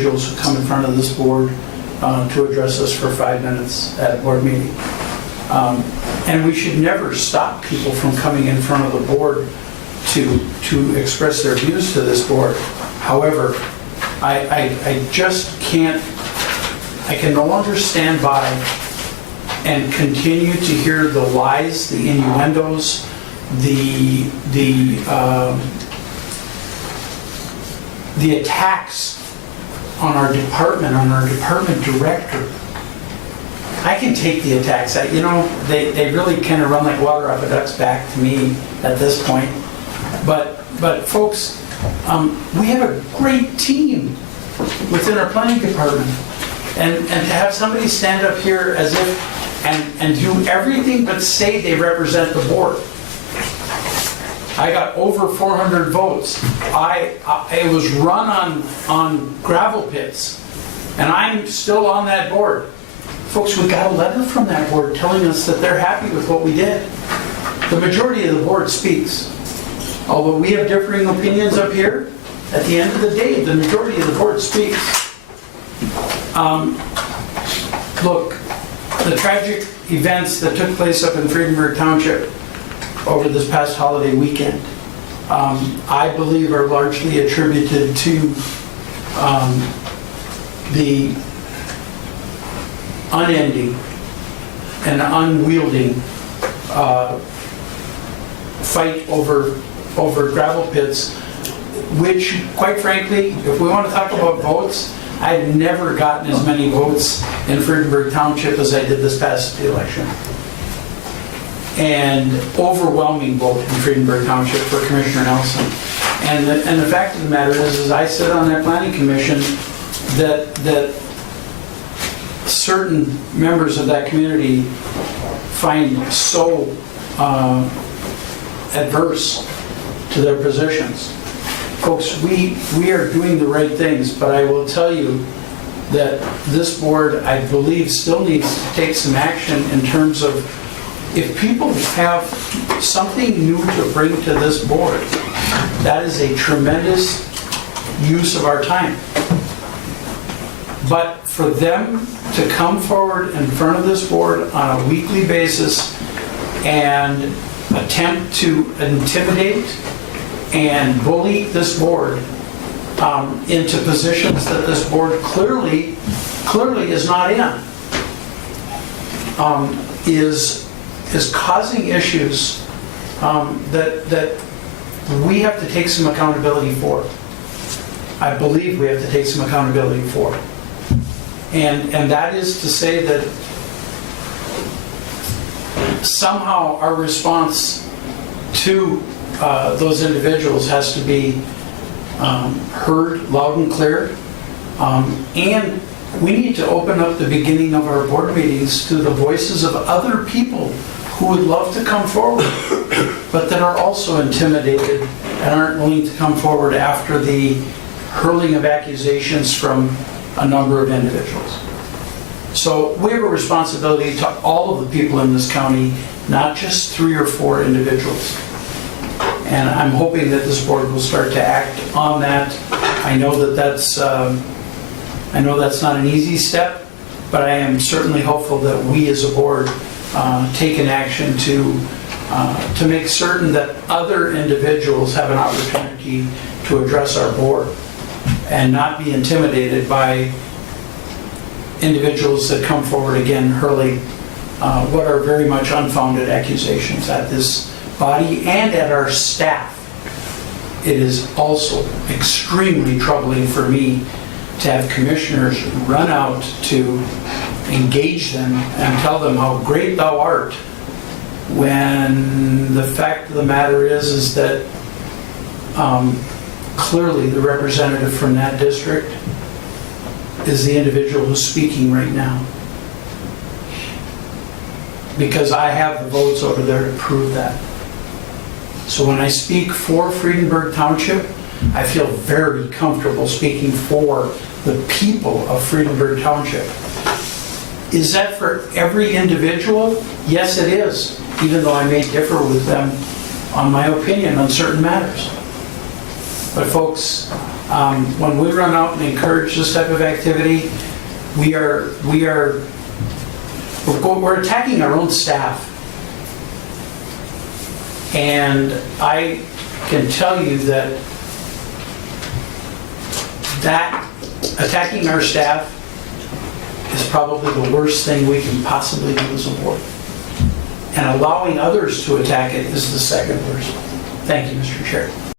individuals who come in front of this board to address us for 5 minutes at a board meeting. And we should never stop people from coming in front of the board to express their views to this board. However, I just can't, I can no longer stand by and continue to hear the lies, the innuendos, the attacks on our department director. I can take the attacks. You know, they really kind of run like water off a duck's back to me at this point. But folks, we have a great team within our planning department. And to have somebody stand up here as if and do everything but say they represent the board. I got over 400 votes. It was run on gravel pits, and I'm still on that board. Folks, we got a letter from that board telling us that they're happy with what we did. The majority of the board speaks. Although we have differing opinions up here, at the end of the day, the majority of the board speaks. Look, the tragic events that took place up in Friedenberg Township over this past holiday weekend, I believe are largely attributed to the unending and unwielding fight over gravel pits, which, quite frankly, if we want to talk about votes, I've never gotten as many votes in Friedenberg Township as I did this past election. And overwhelming vote in Friedenberg Township for Commissioner Nelson. And the fact of the matter is I sit on that planning commission that certain members of that community find so adverse to their positions. Folks, we are doing the right things, but I will tell you that this board, I believe, still needs to take some action in terms of if people have something new to bring to this board, that is a tremendous use of our time. But for them to come forward in front of this board on a weekly basis and attempt to intimidate and bully this board into positions that this board clearly is not in, is causing issues that we have to take some accountability for. I believe we have to take some accountability for. And that is to say that somehow our response to those individuals has to be heard loud and clear. And we need to open up the beginning of our board meetings to the voices of other people who would love to come forward, but that are also intimidated and aren't willing to come forward after the hurling of accusations from a number of individuals. So we have a responsibility to all of the people in this county, not just 3 or 4 individuals. And I'm hoping that this board will start to act on that. I know that's not an easy step, but I am certainly hopeful that we as a board take an action to make certain that other individuals have an opportunity to address our board and not be intimidated by individuals that come forward again hurling what are very much unfounded accusations at this body and at our staff. It is also extremely troubling for me to have commissioners run out to engage them and tell them how great thou art, when the fact of the matter is that clearly the representative from that district is the individual who's speaking right now. Because I have the votes over there to prove that. So when I speak for Friedenberg Township, I feel very comfortable speaking for the people of Friedenberg Township. Is that for every individual? Yes, it is, even though I may differ with them on my opinion on certain matters. But folks, When we run out and encourage this type of activity, we're attacking our own staff. And I can tell you that attacking our staff is probably the worst thing we can possibly do as a board. And allowing others to attack it is the second worst. Thank you, Mr. Chair.